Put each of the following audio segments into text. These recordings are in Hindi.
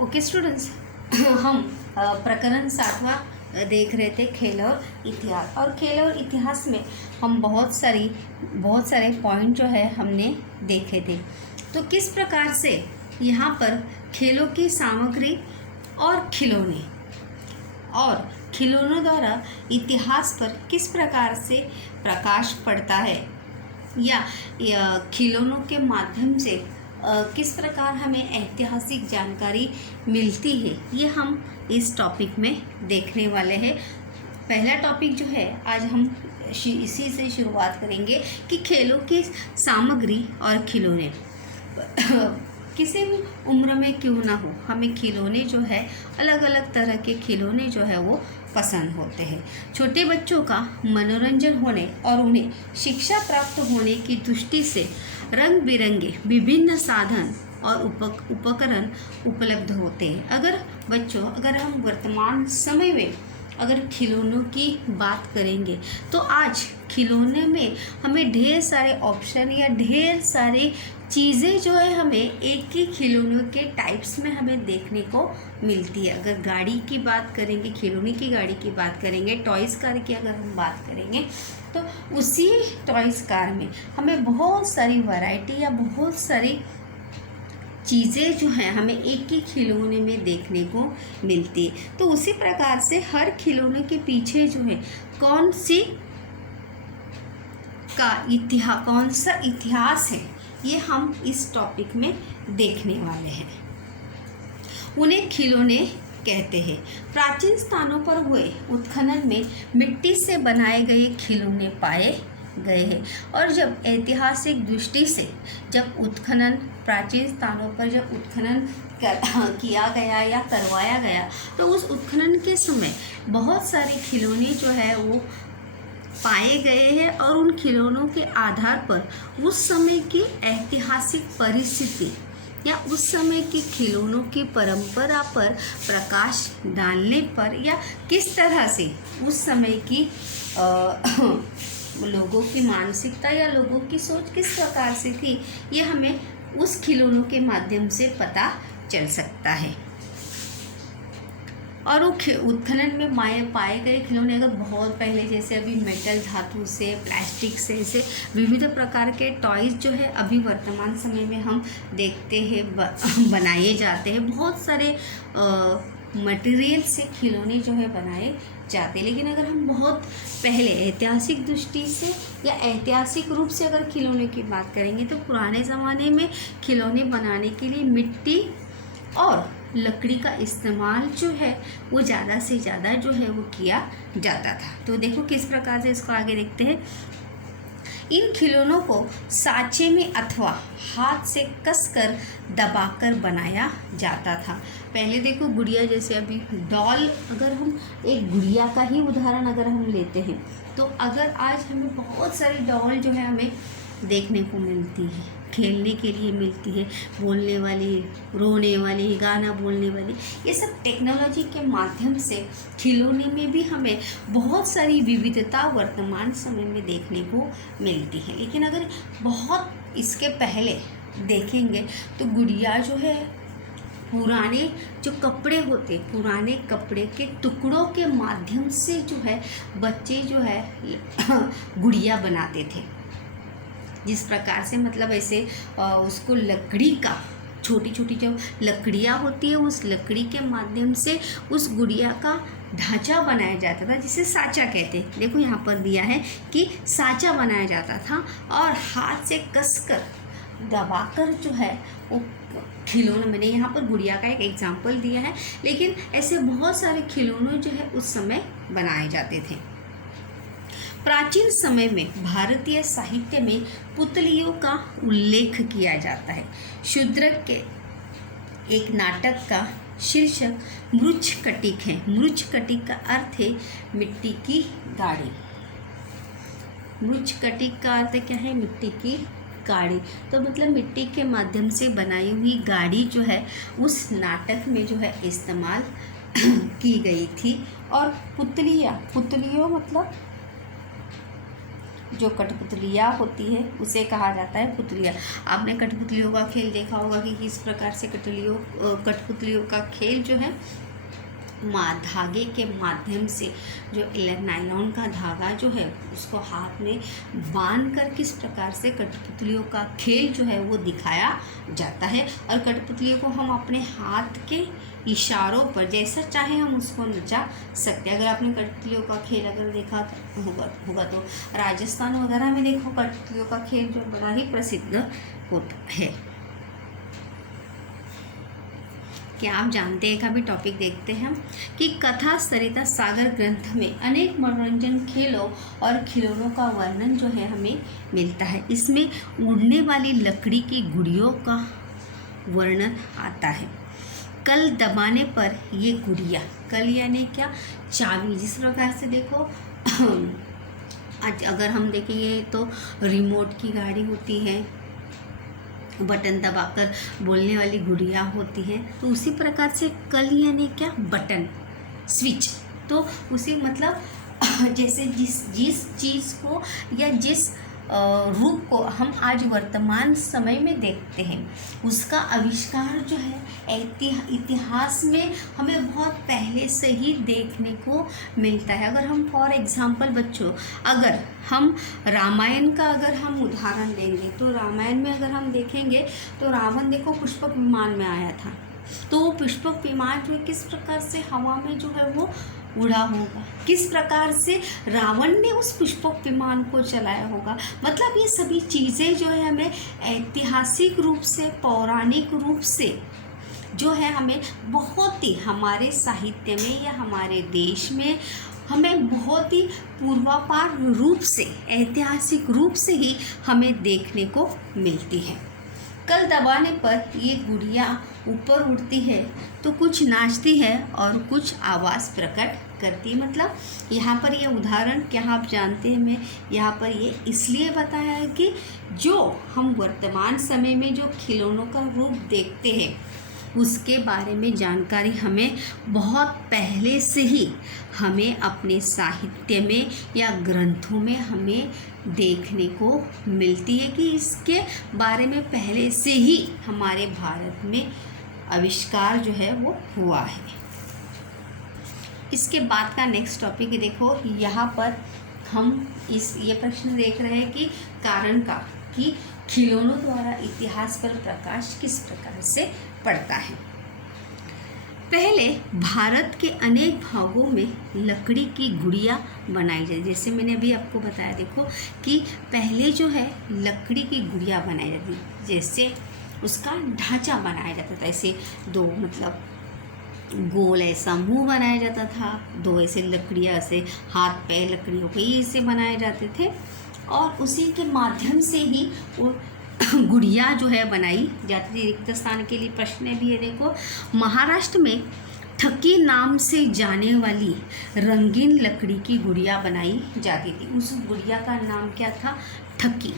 ओके स्टूडेंट्स, हम प्रकरण 7वां देख रहे थे, खेल और इतिहास। और खेल और इतिहास में हम बहुत सारे पॉइंट जो है हमने देखे थे। तो किस प्रकार से यहाँ पर खेलों की सामग्री और खिलौनों द्वारा इतिहास पर किस प्रकार से प्रकाश पड़ता है, या खिलौनों के माध्यम से किस प्रकार हमें ऐतिहासिक जानकारी मिलती है, ये हम इस टॉपिक में देखने वाले हैं। पहला टॉपिक जो है आज हम इसी से शुरुआत करेंगे कि खेलों की सामग्री और खिलौने। किसी भी उम्र में क्यों ना हो, हमें खिलौने जो है अलग अलग तरह के खिलौने जो है वो पसंद होते हैं। छोटे बच्चों का मनोरंजन होने और उन्हें शिक्षा प्राप्त होने की दृष्टि से रंग बिरंगे विभिन्न साधन और उपकरण उपलब्ध होते हैं। अगर हम वर्तमान समय में अगर खिलौनों की बात करेंगे तो आज खिलौने में हमें ढेर सारे ऑप्शन या ढेर सारे चीज़ें जो है हमें एक ही खिलौनों के टाइप्स में हमें देखने को मिलती है। अगर गाड़ी की बात करेंगे, खिलौने की गाड़ी की बात करेंगे, टॉयज़ कार की अगर हम बात करेंगे तो उसी टॉयज़ कार में हमें बहुत सारी वैरायटी या बहुत सारी चीज़ें जो हैं हमें एक ही खिलौने में देखने को मिलती है। तो उसी प्रकार से हर खिलौने के पीछे जो है कौन सा इतिहास है, ये हम इस टॉपिक में देखने वाले हैं। उन्हें खिलौने कहते हैं। प्राचीन स्थानों पर हुए उत्खनन में मिट्टी से बनाए गए खिलौने पाए गए हैं। और जब ऐतिहासिक दृष्टि से प्राचीन स्थानों पर जब उत्खनन किया गया या करवाया गया तो उस उत्खनन के समय बहुत सारे खिलौने जो है वो पाए गए हैं। और उन खिलौनों के आधार पर उस समय की ऐतिहासिक परिस्थिति या उस समय की खिलौनों की परंपरा पर प्रकाश डालने पर, या किस तरह से उस समय की लोगों की मानसिकता या लोगों की सोच किस प्रकार से थी, ये हमें उस खिलौनों के माध्यम से पता चल सकता है। और वो उत्खनन में पाए गए खिलौने अगर बहुत पहले, जैसे अभी मेटल धातु से, प्लास्टिक से, ऐसे विविध प्रकार के टॉयज़ जो है अभी वर्तमान समय में हम देखते हैं बनाए जाते हैं। बहुत सारे मटेरियल से खिलौने जो है बनाए जाते हैं। लेकिन अगर हम बहुत पहले ऐतिहासिक दृष्टि से या ऐतिहासिक रूप से अगर खिलौने की बात करेंगे तो पुराने ज़माने में खिलौने बनाने के लिए मिट्टी और लकड़ी का इस्तेमाल जो है वो ज़्यादा से ज़्यादा जो है वो किया जाता था। तो देखो किस प्रकार से इसको आगे देखते हैं। इन खिलौनों को साँचे में अथवा हाथ से कसकर दबाकर बनाया जाता था। पहले देखो गुड़िया, जैसे अभी डॉल, अगर हम एक गुड़िया का ही उदाहरण अगर हम लेते हैं तो अगर आज हमें बहुत सारी डॉल जो है हमें देखने को मिलती है, खेलने के लिए मिलती है, बोलने वाली, रोने वाली, गाना बोलने वाली, ये सब टेक्नोलॉजी के माध्यम से खिलौने में भी हमें बहुत सारी विविधता वर्तमान समय में देखने को मिलती है। लेकिन अगर बहुत इसके पहले देखेंगे तो गुड़िया जो है पुराने जो कपड़े होते, पुराने कपड़े के टुकड़ों के माध्यम से जो है बच्चे जो है गुड़िया बनाते थे। जिस प्रकार से मतलब ऐसे उसको लकड़ी का, छोटी छोटी जो लकड़ियाँ होती है उस लकड़ी के माध्यम से उस गुड़िया का ढांचा बनाया जाता था, जिसे साँचा कहते हैं। देखो यहाँ पर दिया है कि साँचा बनाया जाता था और हाथ से कसकर दबाकर जो है वो खिलौने, मैंने यहाँ पर गुड़िया का एक एग्जाम्पल दिया है, लेकिन ऐसे बहुत सारे खिलौने जो है उस समय बनाए जाते थे। प्राचीन समय में भारतीय साहित्य में पुतलियों का उल्लेख किया जाता है। शूद्रक के एक नाटक का शीर्षक मृच्छकटिक है। मृच्छकटिक का अर्थ है मिट्टी की गाड़ी। मृच्छकटिक का अर्थ क्या है? मिट्टी की गाड़ी। तो मतलब मिट्टी के माध्यम से बनाई हुई गाड़ी जो है उस नाटक में जो है इस्तेमाल की गई थी। और पुतलियों मतलब जो कठपुतलियाँ होती है उसे कहा जाता है पुतलियाँ। आपने कठपुतलियों का खेल देखा होगा कि किस प्रकार से कठपुतलियों का खेल जो है धागे के माध्यम से, जो नायलॉन का धागा जो है उसको हाथ में बांध कर किस प्रकार से कठपुतलियों का खेल जो है वो दिखाया जाता है। और कठपुतलियों को हम अपने हाथ के इशारों पर जैसा चाहे हम उसको नचा सकते हैं। अगर आपने कठपुतलियों का खेल अगर देखा होगा तो राजस्थान वगैरह में देखो कठपुतलियों का खेल जो बड़ा ही प्रसिद्ध होता है। क्या आप जानते हैं का भी टॉपिक देखते हैं हम कि कथा सरिता सागर ग्रंथ में अनेक मनोरंजन खेलों और खिलौनों का वर्णन जो है हमें मिलता है। इसमें उड़ने वाली लकड़ी की गुड़ियों का वर्णन आता है। कल दबाने पर ये गुड़िया, कल यानी क्या, चाबी। जिस प्रकार से देखो आज अगर हम देखेंगे तो रिमोट की गाड़ी होती है, बटन दबाकर बोलने वाली गुड़िया होती है, तो उसी प्रकार से कल यानी क्या, बटन, स्विच। तो उसी मतलब जैसे जिस चीज़ को या जिस रूप को हम आज वर्तमान समय में देखते हैं उसका आविष्कार जो है इतिहास में हमें बहुत पहले से ही देखने को मिलता है। अगर हम फॉर एग्जांपल बच्चों, अगर हम रामायण का अगर हम उदाहरण लेंगे तो रामायण में अगर हम देखेंगे तो रावण देखो पुष्पक विमान में आया था, तो वो पुष्पक विमान जो है किस प्रकार से हवा में जो है वो उड़ा होगा, किस प्रकार से रावण ने उस पुष्पक विमान को चलाया होगा। मतलब ये सभी चीज़ें जो है हमें ऐतिहासिक रूप से, पौराणिक रूप से जो है हमें बहुत ही हमारे साहित्य में या हमारे देश में हमें बहुत ही पूर्वापार रूप से, ऐतिहासिक रूप से ही हमें देखने को मिलती है। कल दबाने पर ये गुड़िया ऊपर उड़ती है तो कुछ नाचती है और कुछ आवाज़ प्रकट करती है। मतलब यहाँ पर ये उदाहरण क्या आप जानते हैं, मैं यहाँ पर ये इसलिए बताया है कि जो हम वर्तमान समय में जो खिलौनों का रूप देखते हैं उसके बारे में जानकारी हमें बहुत पहले से ही हमें अपने साहित्य में या ग्रंथों में हमें देखने को मिलती है कि इसके बारे में पहले से ही हमारे भारत में आविष्कार जो है वो हुआ है। इसके बाद का नेक्स्ट टॉपिक देखो, यहाँ पर हम ये प्रश्न देख रहे हैं कि कारण का, कि खिलौनों द्वारा इतिहास पर प्रकाश किस प्रकार से पड़ता है। पहले भारत के अनेक भागों में लकड़ी की गुड़िया बनाई जाती, जैसे मैंने अभी आपको बताया देखो कि पहले जो है लकड़ी की गुड़िया बनाई जाती, जैसे उसका ढांचा बनाया जाता था, ऐसे दो मतलब गोल ऐसा मुंह बनाया जाता था, दो ऐसे लकड़ियाँ से हाथ पैर लकड़ियों के ऐसे बनाए जाते थे और उसी के माध्यम से ही वो गुड़िया जो है बनाई जाती थी। रिक्त स्थान के लिए प्रश्न भी है देखो, महाराष्ट्र में ठकी नाम से जाने वाली रंगीन लकड़ी की गुड़िया बनाई जाती थी। उस गुड़िया का नाम क्या था, ठकी।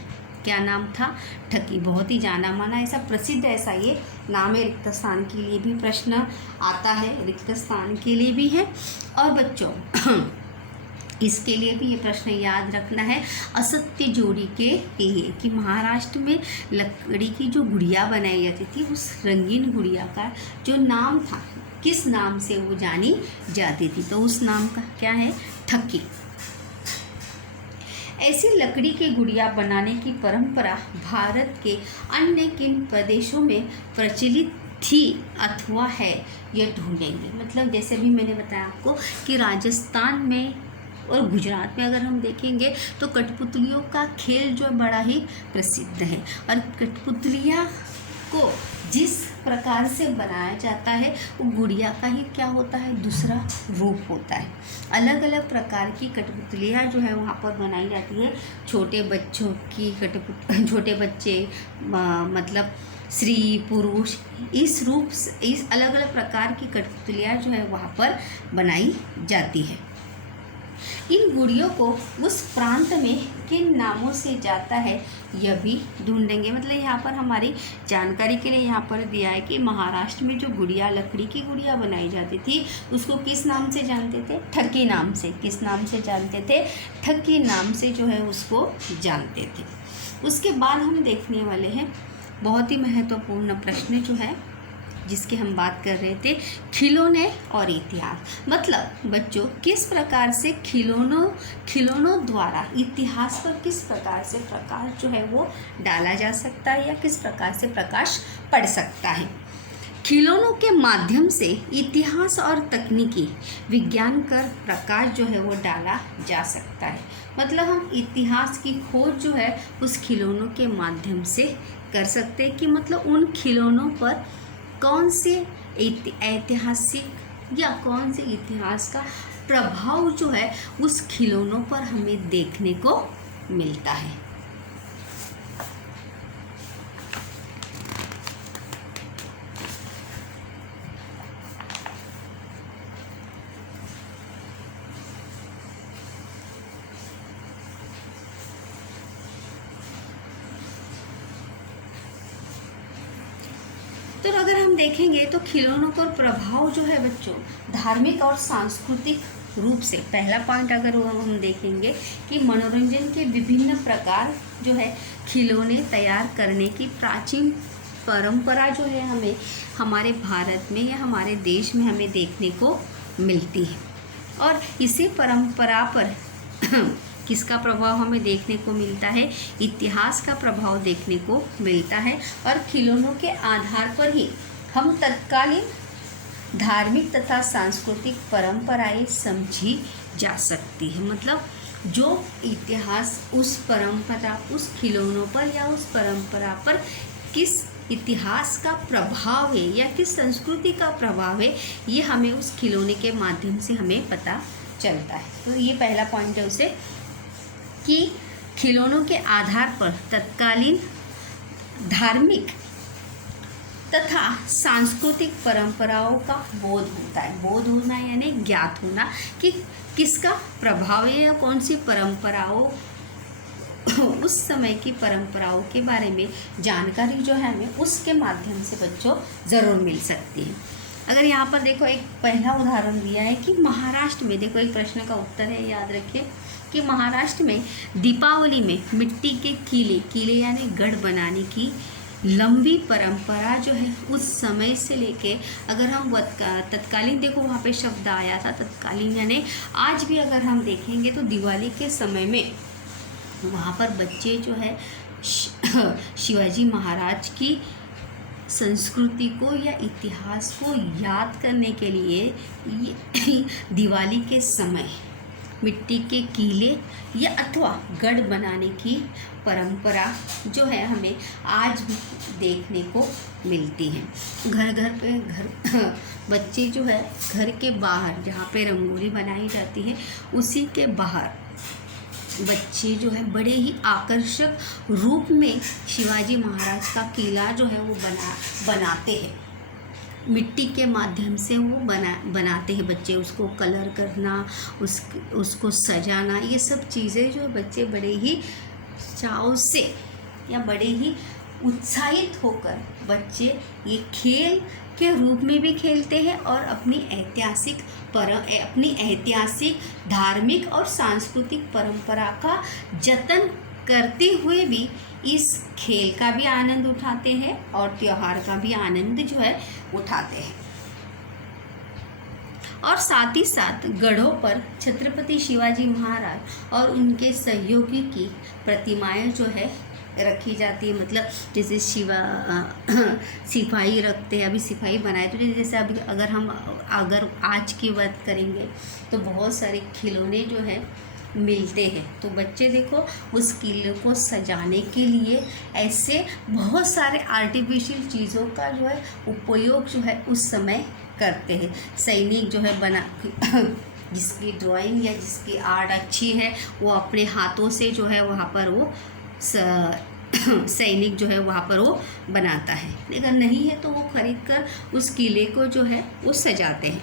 क्या नाम था, ठकी। बहुत ही जाना माना ऐसा प्रसिद्ध ऐसा ये नाम है। रिक्त स्थान के लिए भी प्रश्न आता है, रिक्त स्थान के लिए भी है। और बच्चों इसके लिए भी ये प्रश्न याद रखना है असत्य जोड़ी के लिए कि महाराष्ट्र में लकड़ी की जो गुड़िया बनाई जाती थी उस रंगीन गुड़िया का जो नाम था, किस नाम से वो जानी जाती थी, तो उस नाम का क्या है, ठक्की। ऐसी लकड़ी की गुड़िया बनाने की परंपरा भारत के अन्य किन प्रदेशों में प्रचलित थी अथवा है, यह ढूंढेंगे। मतलब जैसे भी मैंने बताया आपको कि राजस्थान में और गुजरात में अगर हम देखेंगे तो कठपुतलियों का खेल जो बड़ा ही प्रसिद्ध है और कठपुतलियाँ को जिस प्रकार से बनाया जाता है वो गुड़िया का ही क्या होता है, दूसरा रूप होता है। अलग अलग प्रकार की कठपुतलियाँ जो है वहाँ पर बनाई जाती है। छोटे बच्चों की छोटे बच्चे मतलब स्त्री पुरुष इस रूप से इस अलग अलग प्रकार की कठपुतलियाँ जो है वहाँ पर बनाई जाती है। इन गुड़ियों को उस प्रांत में किन नामों से जाता है यह भी ढूंढेंगे। मतलब यहाँ पर हमारी जानकारी के लिए यहाँ पर दिया है कि महाराष्ट्र में जो गुड़िया, लकड़ी की गुड़िया बनाई जाती थी, उसको किस नाम से जानते थे? ठगी नाम से। किस नाम से जानते थे? ठगी नाम से जो है उसको जानते थे। उसके बाद हम देखने वाले हैं बहुत ही महत्वपूर्ण प्रश्न जो है जिसकी हम बात कर रहे थे, खिलौने और इतिहास। मतलब बच्चों, किस प्रकार से खिलौनों द्वारा इतिहास पर किस प्रकार से प्रकाश जो है वो डाला जा सकता है या किस प्रकार से प्रकाश पड़ सकता है। खिलौनों के माध्यम से इतिहास और तकनीकी विज्ञान कर प्रकाश जो है वो डाला जा सकता है। मतलब हम इतिहास की खोज जो है उस खिलौनों के माध्यम से कर सकते हैं कि मतलब उन खिलौनों पर कौन से ऐतिहासिक या कौन से इतिहास का प्रभाव जो है उस खिलौनों पर हमें देखने को मिलता है। तो अगर हम देखेंगे तो खिलौनों पर प्रभाव जो है बच्चों धार्मिक और सांस्कृतिक रूप से, पहला पॉइंट अगर हम देखेंगे कि मनोरंजन के विभिन्न प्रकार जो है खिलौने तैयार करने की प्राचीन परंपरा जो है हमें हमारे भारत में या हमारे देश में हमें देखने को मिलती है। और इसी परंपरा पर किसका प्रभाव हमें देखने को मिलता है? इतिहास का प्रभाव देखने को मिलता है। और खिलौनों के आधार पर ही हम तत्कालीन धार्मिक तथा सांस्कृतिक परंपराएं समझी जा सकती है। मतलब जो इतिहास उस परंपरा, उस खिलौनों पर या उस परंपरा पर किस इतिहास का प्रभाव है या किस संस्कृति का प्रभाव है, ये हमें उस खिलौने के माध्यम से हमें पता चलता है। तो ये पहला पॉइंट है उसे कि खिलौनों के आधार पर तत्कालीन धार्मिक तथा सांस्कृतिक परंपराओं का बोध होता है। बोध होना यानी ज्ञात होना कि किसका प्रभाव है या कौन सी परंपराओं, उस समय की परंपराओं के बारे में जानकारी जो है हमें उसके माध्यम से बच्चों ज़रूर मिल सकती है। अगर यहाँ पर देखो एक पहला उदाहरण दिया है कि महाराष्ट्र में, देखो एक प्रश्न का उत्तर है, याद रखिए कि महाराष्ट्र में दीपावली में मिट्टी के किले यानी गढ़ बनाने की लंबी परंपरा जो है उस समय से लेके, अगर हम तत्कालीन देखो वहाँ पे शब्द आया था तत्कालीन, यानी आज भी अगर हम देखेंगे तो दिवाली के समय में वहाँ पर बच्चे जो है शिवाजी महाराज की संस्कृति को या इतिहास को याद करने के लिए दिवाली के समय मिट्टी के किले या अथवा गढ़ बनाने की परंपरा जो है हमें आज भी देखने को मिलती है। घर बच्चे जो है घर के बाहर जहाँ पे रंगोली बनाई जाती है उसी के बाहर बच्चे जो है बड़े ही आकर्षक रूप में शिवाजी महाराज का किला जो है वो बनाते हैं। मिट्टी के माध्यम से वो बनाते हैं बच्चे, उसको कलर करना, उसको सजाना, ये सब चीज़ें जो बच्चे बड़े ही चाव से या बड़े ही उत्साहित होकर बच्चे ये खेल के रूप में भी खेलते हैं और अपनी ऐतिहासिक धार्मिक और सांस्कृतिक परंपरा का जतन करते हुए भी इस खेल का भी आनंद उठाते हैं और त्योहार का भी आनंद जो है उठाते हैं। और साथ ही साथ गढ़ों पर छत्रपति शिवाजी महाराज और उनके सहयोगी की प्रतिमाएं जो है रखी जाती है। मतलब जैसे सिपाही रखते हैं, अभी सिपाही बनाए तो जैसे अभी अगर आज की बात करेंगे तो बहुत सारे खिलौने जो है मिलते हैं। तो बच्चे देखो उस किले को सजाने के लिए ऐसे बहुत सारे आर्टिफिशियल चीज़ों का जो है उपयोग जो है उस समय करते हैं। सैनिक जो है बना जिसकी ड्राइंग या जिसकी आर्ट अच्छी है वो अपने हाथों से जो है वहाँ पर वो सैनिक जो है वहाँ पर वो बनाता है। अगर नहीं है तो वो खरीद कर उस किले को जो है वो सजाते हैं।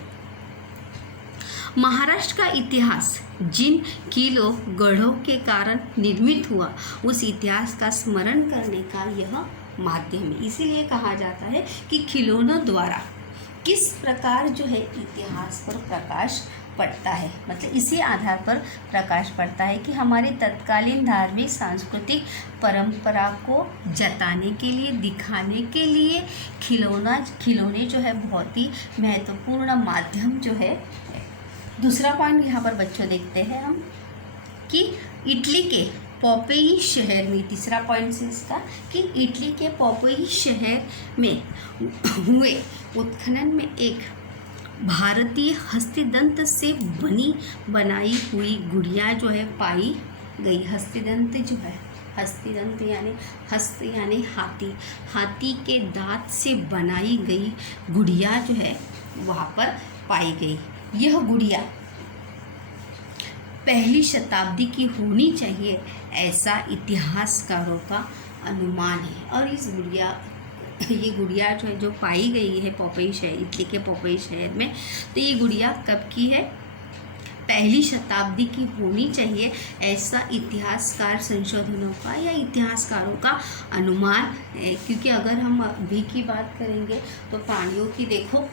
महाराष्ट्र का इतिहास जिन किलों गढ़ों के कारण निर्मित हुआ, उस इतिहास का स्मरण करने का यह माध्यम है। इसीलिए कहा जाता है कि खिलौनों द्वारा किस प्रकार जो है इतिहास पर प्रकाश पड़ता है, मतलब इसी आधार पर प्रकाश पड़ता है कि हमारे तत्कालीन धार्मिक सांस्कृतिक परंपरा को जताने के लिए, दिखाने के लिए खिलौने जो है बहुत ही महत्वपूर्ण माध्यम जो है। दूसरा पॉइंट यहाँ पर बच्चों देखते हैं हम कि इटली के पोपेई शहर में, तीसरा पॉइंट से इसका कि इटली के पोपेई शहर में हुए उत्खनन में एक भारतीय हस्तिदंत से बनाई हुई गुड़िया जो है पाई गई। हस्तिदंत जो है, हस्तिदंत यानी हस्त यानी हाथी के दांत से बनाई गई गुड़िया जो है वहाँ पर पाई गई। यह गुड़िया पहली शताब्दी की होनी चाहिए, ऐसा इतिहासकारों का अनुमान है। और ये गुड़िया जो है, जो पाई गई है पोपेई शहर, इटली के पोपेई शहर में, तो ये गुड़िया कब की है? पहली शताब्दी की होनी चाहिए, ऐसा इतिहासकार संशोधनों का या इतिहासकारों का अनुमान है। क्योंकि अगर हम अभी की बात करेंगे तो प्राणियों की देखो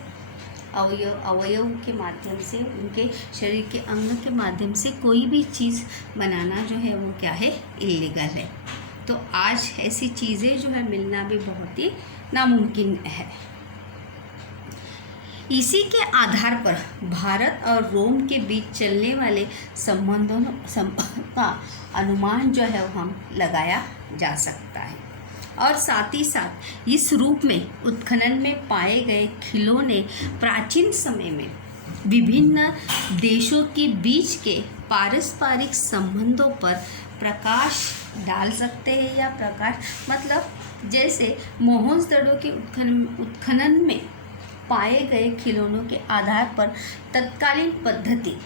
अवयव के माध्यम से, उनके शरीर के अंग के माध्यम से कोई भी चीज़ बनाना जो है वो क्या है? इल्लीगल है। तो आज ऐसी चीज़ें जो है मिलना भी बहुत ही नामुमकिन है। इसी के आधार पर भारत और रोम के बीच चलने वाले संबंधों का अनुमान जो है वो हम लगाया जा सकता है। और साथ ही साथ इस रूप में उत्खनन में पाए गए खिलौने प्राचीन समय में विभिन्न देशों के बीच के पारस्परिक संबंधों पर प्रकाश डाल सकते हैं। या प्रकाश मतलब जैसे मोहनजोदड़ो के उत्खनन में पाए गए खिलौनों के आधार पर तत्कालीन पद्धति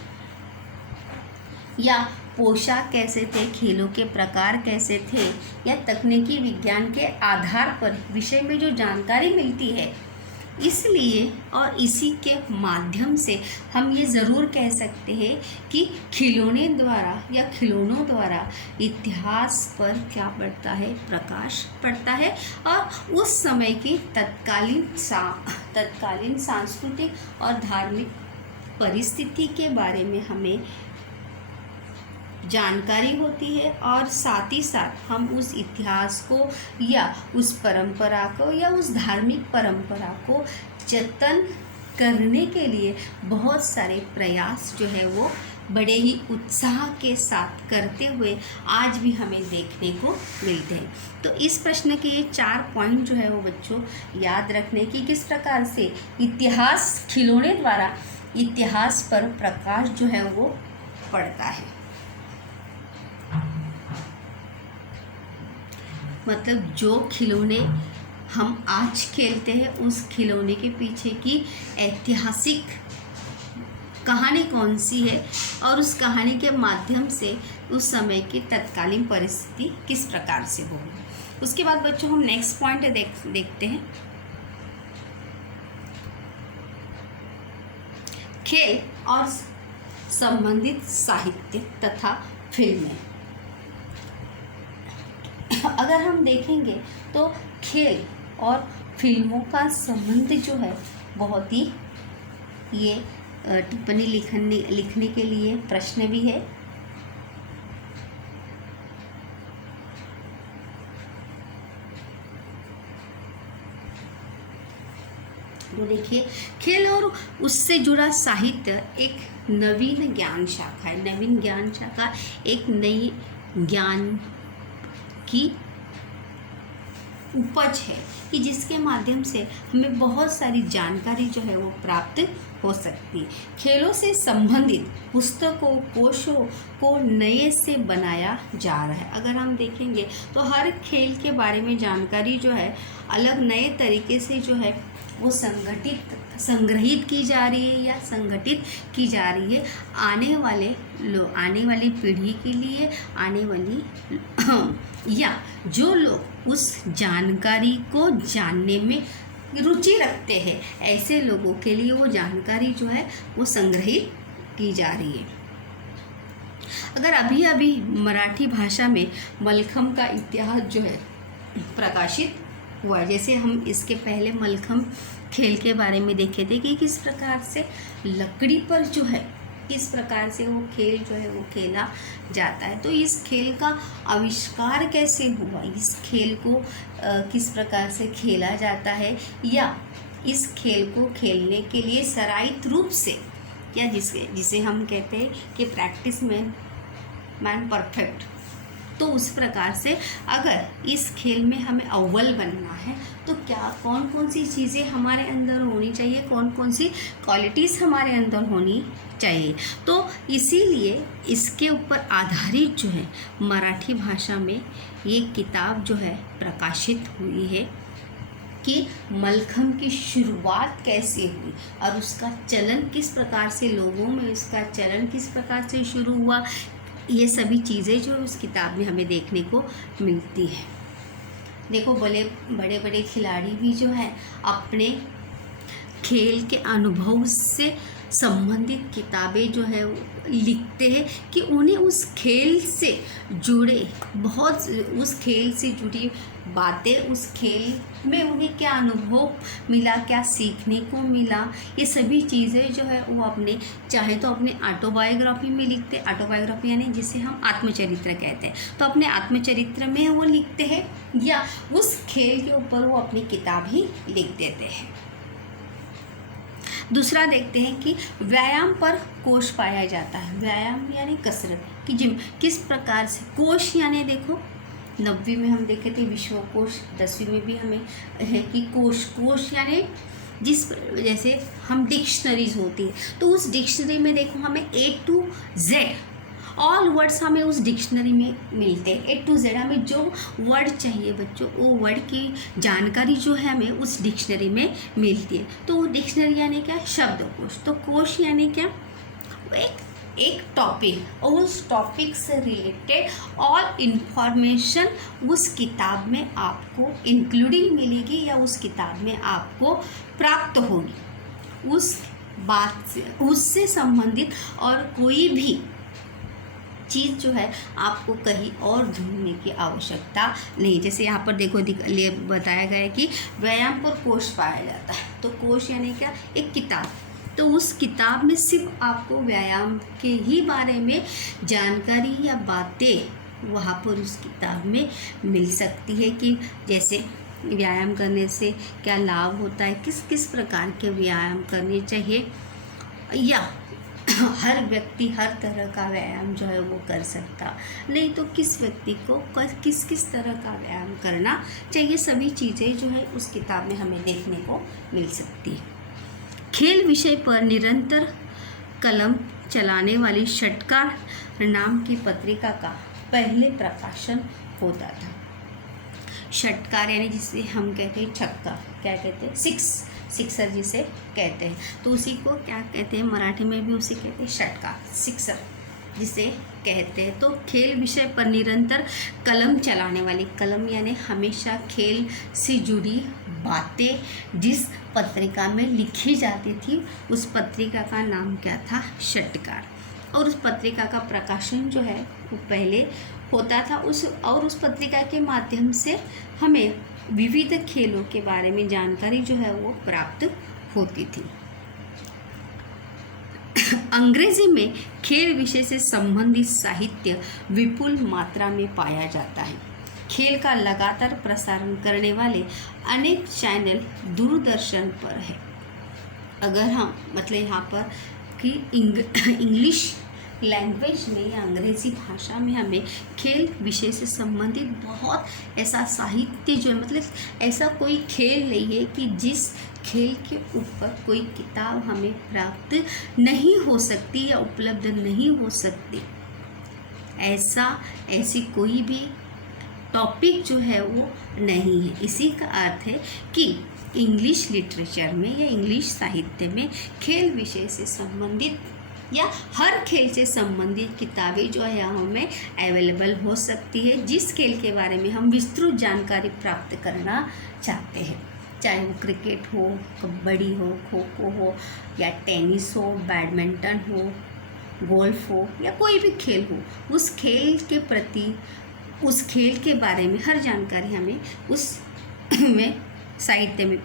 या पोशाक कैसे थे, खेलों के प्रकार कैसे थे, या तकनीकी विज्ञान के आधार पर विषय में जो जानकारी मिलती है, इसलिए और इसी के माध्यम से हम ये ज़रूर कह सकते हैं कि खिलौने द्वारा या खिलौनों द्वारा इतिहास पर क्या पड़ता है? प्रकाश पड़ता है। और उस समय की तत्कालीन सांस्कृतिक और धार्मिक परिस्थिति के बारे में हमें जानकारी होती है। और साथ ही साथ हम उस इतिहास को या उस परंपरा को या उस धार्मिक परंपरा को जतन करने के लिए बहुत सारे प्रयास जो है वो बड़े ही उत्साह के साथ करते हुए आज भी हमें देखने को मिलते हैं। तो इस प्रश्न के ये 4 पॉइंट जो है वो बच्चों याद रखने की, किस प्रकार से इतिहास खिलौने द्वारा इतिहास पर प्रकाश जो है वो पड़ता है। मतलब जो खिलौने हम आज खेलते हैं उस खिलौने के पीछे की ऐतिहासिक कहानी कौन सी है और उस कहानी के माध्यम से उस समय की तत्कालीन परिस्थिति किस प्रकार से होगी। उसके बाद बच्चों हम नेक्स्ट पॉइंट देखते हैं, खेल और संबंधित साहित्य तथा फिल्में। अगर हम देखेंगे तो खेल और फिल्मों का संबंध जो है बहुत ही, ये टिप्पणी लिखने के लिए प्रश्न भी है। तो देखिए, खेल और उससे जुड़ा साहित्य एक नवीन ज्ञान शाखा है। नवीन ज्ञान शाखा एक नई ज्ञान की उपज है कि जिसके माध्यम से हमें बहुत सारी जानकारी जो है वो प्राप्त हो सकती है। खेलों से संबंधित पुस्तकों, कोशों को नए से बनाया जा रहा है। अगर हम देखेंगे तो हर खेल के बारे में जानकारी जो है अलग नए तरीके से जो है वो संग्रहित की जा रही है या संगठित की जा रही है आने वाली पीढ़ी के लिए, आने वाली या जो लोग उस जानकारी को जानने में रुचि रखते हैं, ऐसे लोगों के लिए वो जानकारी जो है वो संग्रहित की जा रही है। अगर अभी अभी मराठी भाषा में मलखम का इतिहास जो है प्रकाशित हुआ, जैसे हम इसके पहले मलखम खेल के बारे में देखे थे कि किस प्रकार से लकड़ी पर जो है किस प्रकार से वो खेल जो है वो खेला जाता है। तो इस खेल का आविष्कार कैसे हुआ, इस खेल को किस प्रकार से खेला जाता है, या इस खेल को खेलने के लिए सराहित रूप से, या जिसे हम कहते हैं कि प्रैक्टिस में मैन परफेक्ट, तो उस प्रकार से अगर इस खेल में हमें अव्वल बनना है तो क्या कौन कौन सी चीज़ें हमारे अंदर होनी चाहिए, कौन कौन सी क्वालिटीज़ हमारे अंदर होनी चाहिए। तो इसीलिए इसके ऊपर आधारित जो है मराठी भाषा में ये किताब जो है प्रकाशित हुई है कि मलखम की शुरुआत कैसे हुई और उसका चलन किस प्रकार से, लोगों में उसका चलन किस प्रकार से शुरू हुआ। ये सभी चीज़ें जो उस किताब में हमें देखने को मिलती है। देखो बड़े बड़े खिलाड़ी भी जो है अपने खेल के अनुभव से संबंधित किताबें जो है लिखते हैं कि उन्हें उस खेल से जुड़े उस खेल से जुड़ी बातें, उस खेल में उन्हें क्या अनुभव मिला, क्या सीखने को मिला, ये सभी चीज़ें जो है वो अपने चाहे तो अपने ऑटोबायोग्राफी में लिखते, ऑटोबायोग्राफी यानी जिसे हम आत्मचरित्र कहते हैं, तो अपने आत्मचरित्र में वो लिखते हैं या उस खेल के ऊपर वो अपनी किताब ही लिख देते हैं। दूसरा देखते हैं कि व्यायाम पर कोश पाया जाता है। व्यायाम यानी कसरत कि जिम किस प्रकार से, कोश यानी देखो 9वीं में हम देखे थे विश्वकोश, 10वीं में भी हमें है कि कोश यानी जैसे हम डिक्शनरीज होती है तो उस डिक्शनरी में देखो हमें A to Z all words हमें उस डिक्शनरी में मिलते हैं। A to Z हमें जो वर्ड चाहिए बच्चों, वो वर्ड की जानकारी जो है हमें उस डिक्शनरी में मिलती है। तो वो डिक्शनरी यानी क्या, शब्दकोश। तो कोश यानी क्या, एक टॉपिक और उस टॉपिक से रिलेटेड ऑल इंफॉर्मेशन उस किताब में आपको इंक्लूडिंग मिलेगी या उस किताब में आपको प्राप्त होगी। उस बात से, उससे संबंधित और कोई भी चीज़ जो है आपको कहीं और ढूंढने की आवश्यकता नहीं। जैसे यहाँ पर देखो बताया गया है कि व्यायाम पर कोश पाया जाता है। तो कोश यानी क्या, एक किताब। तो उस किताब में सिर्फ आपको व्यायाम के ही बारे में जानकारी या बातें वहाँ पर उस किताब में मिल सकती है कि जैसे व्यायाम करने से क्या लाभ होता है, किस किस प्रकार के व्यायाम करने चाहिए, या हर व्यक्ति हर तरह का व्यायाम जो है वो कर सकता नहीं, तो किस व्यक्ति को किस किस तरह का व्यायाम करना चाहिए। सभी चीज़ें जो है उस किताब में हमें देखने को मिल सकती है। खेल विषय पर निरंतर कलम चलाने वाली षटकार नाम की पत्रिका का पहले प्रकाशन होता था। षटकार यानी जिसे हम कहते हैं छक्का, क्या कहते हैं, सिक्सर जिसे कहते हैं, तो उसी को क्या कहते हैं, मराठी में भी उसे कहते हैं षटकार, सिक्सर जिसे कहते हैं। तो खेल विषय पर निरंतर कलम चलाने वाली, कलम यानी हमेशा खेल से जुड़ी बातें जिस पत्रिका में लिखी जाती थी उस पत्रिका का नाम क्या था, षटकार। और उस पत्रिका का प्रकाशन जो है वो पहले होता था उस पत्रिका के माध्यम से हमें विविध खेलों के बारे में जानकारी जो है वो प्राप्त होती थी। अंग्रेजी में खेल विषय से संबंधित साहित्य विपुल मात्रा में पाया जाता है। खेल का लगातार प्रसारण करने वाले अनेक चैनल दूरदर्शन पर है। अगर हम यहाँ पर कि इंग्लिश लैंग्वेज में या अंग्रेज़ी भाषा में हमें खेल विषय से संबंधित बहुत ऐसा साहित्य जो है, ऐसा कोई खेल नहीं है कि जिस खेल के ऊपर कोई किताब हमें प्राप्त नहीं हो सकती या उपलब्ध नहीं हो सकती। ऐसी कोई भी टॉपिक जो है वो नहीं है। इसी का अर्थ है कि इंग्लिश लिटरेचर में या इंग्लिश साहित्य में खेल विषय से संबंधित या हर खेल से संबंधित किताबें जो है हमें अवेलेबल हो सकती है, जिस खेल के बारे में हम विस्तृत जानकारी प्राप्त करना चाहते हैं, चाहे वो क्रिकेट हो, कबड्डी हो, खो खो हो, या टेनिस हो, बैडमिंटन हो, गोल्फ हो या कोई भी खेल हो, उस खेल के प्रति, उस खेल के बारे में हर जानकारी हमें उस में साहित्य में।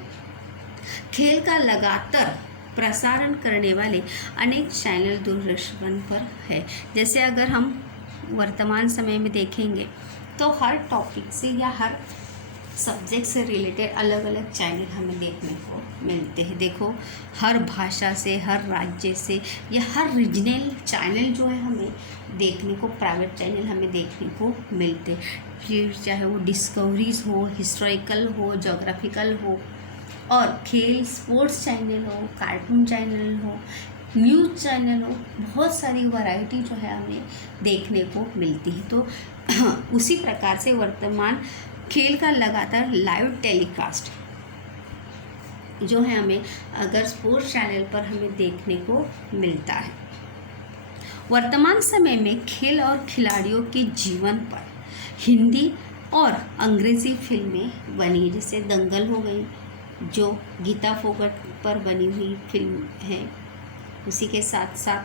खेल का लगातार प्रसारण करने वाले अनेक चैनल दूरदर्शन पर है। जैसे अगर हम वर्तमान समय में देखेंगे तो हर टॉपिक से या हर सब्जेक्ट से रिलेटेड अलग अलग चैनल हमें देखने को मिलते हैं। देखो, हर भाषा से, हर राज्य से या हर रीजनल चैनल जो है हमें देखने को, प्राइवेट चैनल हमें देखने को मिलते हैं। फिर चाहे वो डिस्कवरीज हो, हिस्टोरिकल हो, जोग्राफिकल हो, और खेल स्पोर्ट्स चैनल हो, कार्टून चैनल हो, न्यूज़ चैनल हो, बहुत सारी वैरायटी जो है हमें देखने को मिलती है। तो उसी प्रकार से वर्तमान खेल का लगातार लाइव टेलीकास्ट जो है हमें अगर स्पोर्ट्स चैनल पर हमें देखने को मिलता है। वर्तमान समय में खेल और खिलाड़ियों के जीवन पर हिंदी और अंग्रेज़ी फिल्में बनी, जैसे दंगल हो गई जो गीता फोगट पर बनी हुई फिल्म है। उसी के साथ साथ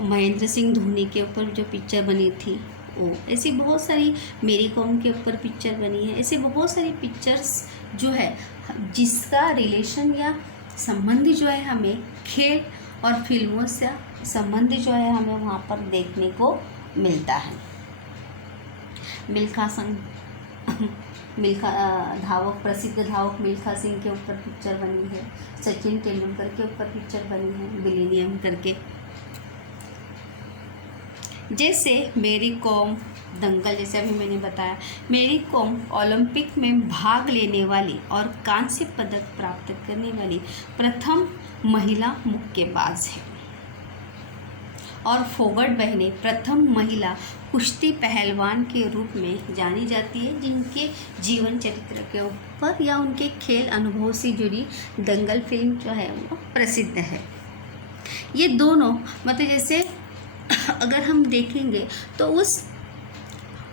महेंद्र सिंह धोनी के ऊपर जो पिक्चर बनी थी वो, ऐसी बहुत सारी, मेरी कॉम के ऊपर पिक्चर बनी है। ऐसे बहुत सारी पिक्चर्स जो है जिसका रिलेशन या संबंध जो है हमें खेल और फिल्मों से संबंध जो है हमें वहाँ पर देखने को मिलता है। मिल्खा धावक, प्रसिद्ध धावक मिल्खा सिंह के ऊपर पिक्चर बनी है। सचिन तेंदुलकर के ऊपर पिक्चर बनी है, मिलेनियम करके। जैसे मेरी कॉम, दंगल, जैसे अभी मैंने बताया, मेरी कॉम ओलंपिक में भाग लेने वाली और कांस्य पदक प्राप्त करने वाली प्रथम महिला मुक्केबाज है। और फोगट बहनें प्रथम महिला कुश्ती पहलवान के रूप में जानी जाती है, जिनके जीवन चरित्र के ऊपर या उनके खेल अनुभव से जुड़ी दंगल फिल्म जो है वो प्रसिद्ध है। ये दोनों मतलब जैसे अगर हम देखेंगे तो उस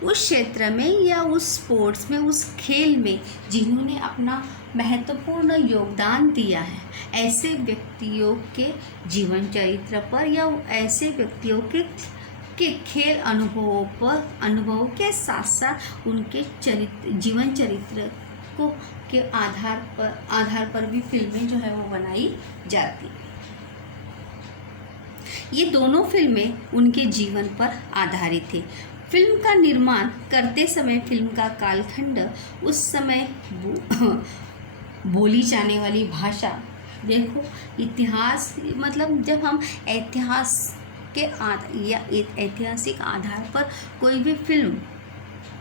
क्षेत्र में या उस स्पोर्ट्स में, उस खेल में जिन्होंने अपना महत्वपूर्ण योगदान दिया है, ऐसे व्यक्तियों के जीवन चरित्र पर या ऐसे व्यक्तियों के खेल अनुभवों के साथ साथ उनके जीवन चरित्र को के आधार पर भी फिल्में जो है वो बनाई जाती। ये दोनों फिल्में उनके जीवन पर आधारित थी। फिल्म का निर्माण करते समय फिल्म का कालखंड, उस समय बोली जाने वाली भाषा, देखो इतिहास, मतलब जब हम इतिहास के ऐतिहासिक आधार पर कोई भी फिल्म,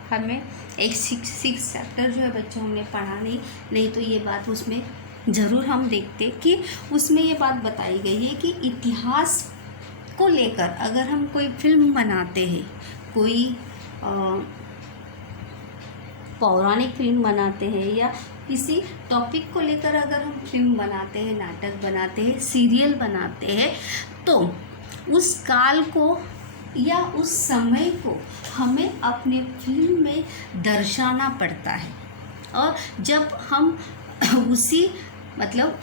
हमें एक सिक्स चैप्टर जो है बच्चों हमने पढ़ा नहीं तो ये बात उसमें ज़रूर हम देखते कि उसमें ये बात बताई गई है कि इतिहास को लेकर अगर हम कोई फिल्म बनाते हैं, कोई पौराणिक फिल्म बनाते हैं या किसी टॉपिक को लेकर अगर हम फिल्म बनाते हैं, नाटक बनाते हैं, सीरियल बनाते हैं, तो उस काल को या उस समय को हमें अपने फिल्म में दर्शाना पड़ता है। और जब हम उसी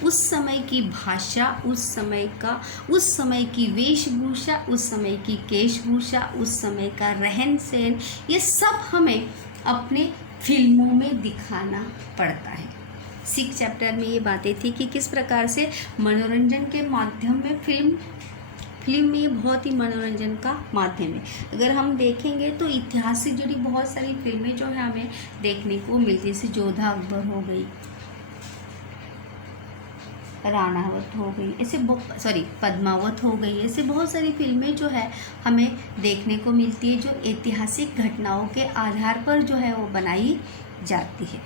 उस समय की भाषा, उस समय की वेशभूषा, उस समय की केशभूषा, उस समय का रहन सहन, ये सब हमें अपने फिल्मों में दिखाना पड़ता है। सिक्स चैप्टर में ये बातें थी कि किस प्रकार से मनोरंजन के माध्यम में फिल्म में ये बहुत ही मनोरंजन का माध्यम है। अगर हम देखेंगे तो इतिहास से जुड़ी बहुत सारी फिल्में जो है हमें देखने को मिलती है, जैसे जोधा अकबर हो गई, राणावत हो गई, ऐसे पद्मावत हो गई, ऐसे बहुत सारी फिल्में जो है हमें देखने को मिलती है जो ऐतिहासिक घटनाओं के आधार पर जो है वो बनाई जाती है।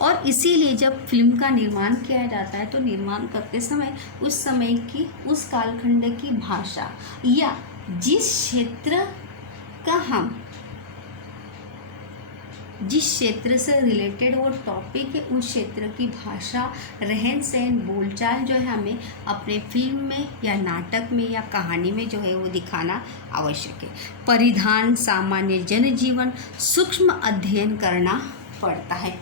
और इसीलिए जब फिल्म का निर्माण किया जाता है तो निर्माण करते समय उस समय की, उस कालखंड की भाषा या जिस क्षेत्र से रिलेटेड वो टॉपिक है, उस क्षेत्र की भाषा, रहन सहन, बोलचाल जो है हमें अपने फिल्म में या नाटक में या कहानी में जो है वो दिखाना आवश्यक है। परिधान, सामान्य जनजीवन सूक्ष्म अध्ययन करना पड़ता है।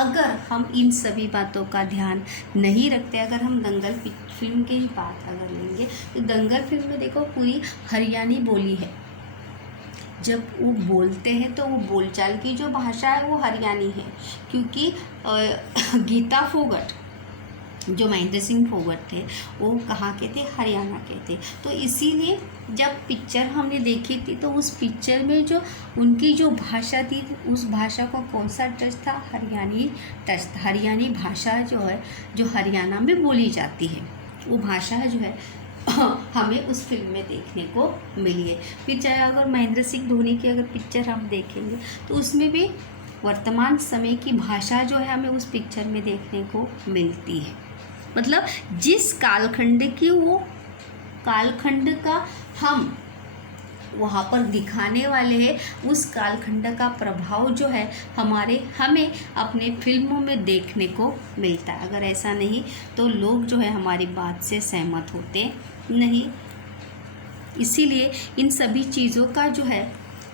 अगर हम इन सभी बातों का ध्यान नहीं रखते, अगर हम दंगल फिल्म की ही बात अगर लेंगे तो दंगल फिल्म में देखो पूरी हरियाणी बोली है। जब वो बोलते हैं तो वो बोलचाल की जो भाषा है वो हरियाणी है, क्योंकि गीता फोगट जो महेंद्र सिंह फोगट थे वो कहाँ के थे, हरियाणा के थे। तो इसीलिए जब पिक्चर हमने देखी थी तो उस पिक्चर में जो उनकी जो भाषा थी उस भाषा को कौन सा टच था, हरियाणी टच था। हरियाणी भाषा जो है जो हरियाणा में बोली जाती है वो भाषा जो है हमें उस फिल्म में देखने को मिली है। फिर चाहे अगर महेंद्र सिंह धोनी की अगर पिक्चर हम देखेंगे तो उसमें भी वर्तमान समय की भाषा जो है हमें उस पिक्चर में देखने को मिलती है। मतलब जिस कालखंड की वो कालखंड का हम वहाँ पर दिखाने वाले हैं उस कालखंड का प्रभाव जो है हमें अपने फिल्मों में देखने को मिलता है। अगर ऐसा नहीं तो लोग जो है हमारी बात से सहमत होते नहीं। इसीलिए इन सभी चीज़ों का जो है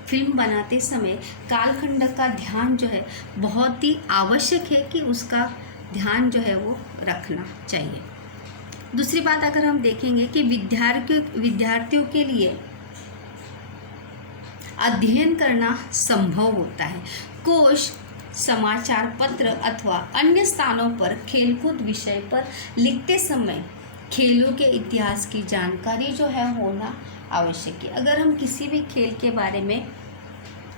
फिल्म बनाते समय कालखंड का ध्यान जो है बहुत ही आवश्यक है कि उसका ध्यान जो है वो रखना चाहिए। दूसरी बात अगर हम देखेंगे कि विद्यार्थियों के लिए अध्ययन करना संभव होता है। कोश, समाचार पत्र अथवा अन्य स्थानों पर खेलकूद विषय पर लिखते समय खेलों के इतिहास की जानकारी जो है होना आवश्यक है। अगर हम किसी भी खेल के बारे में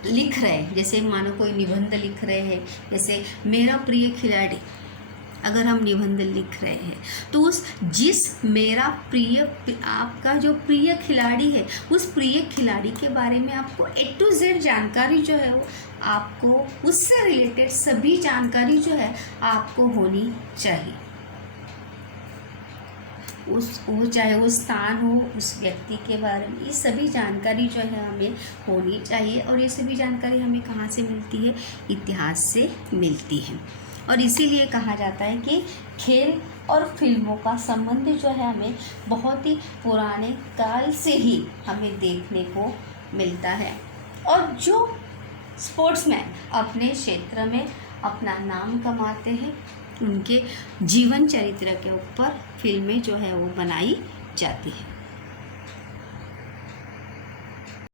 लिख रहे हैं, जैसे मानो कोई निबंध लिख रहे हैं, जैसे मेरा प्रिय खिलाड़ी, अगर हम निबंध लिख रहे हैं तो आपका जो प्रिय खिलाड़ी है उस प्रिय खिलाड़ी के बारे में आपको A to Z जानकारी जो है वो आपको उससे रिलेटेड सभी जानकारी जो है आपको होनी चाहिए। वो चाहे वो स्थान हो, उस व्यक्ति के बारे में, ये सभी जानकारी जो है हमें होनी चाहिए। और ये सभी जानकारी हमें कहाँ से मिलती है, इतिहास से मिलती है। और इसीलिए कहा जाता है कि खेल और फिल्मों का संबंध जो है हमें बहुत ही पुराने काल से ही हमें देखने को मिलता है। और जो स्पोर्ट्समैन अपने क्षेत्र में अपना नाम कमाते हैं उनके जीवन चरित्र के ऊपर फिल्में जो है वो बनाई जाती है।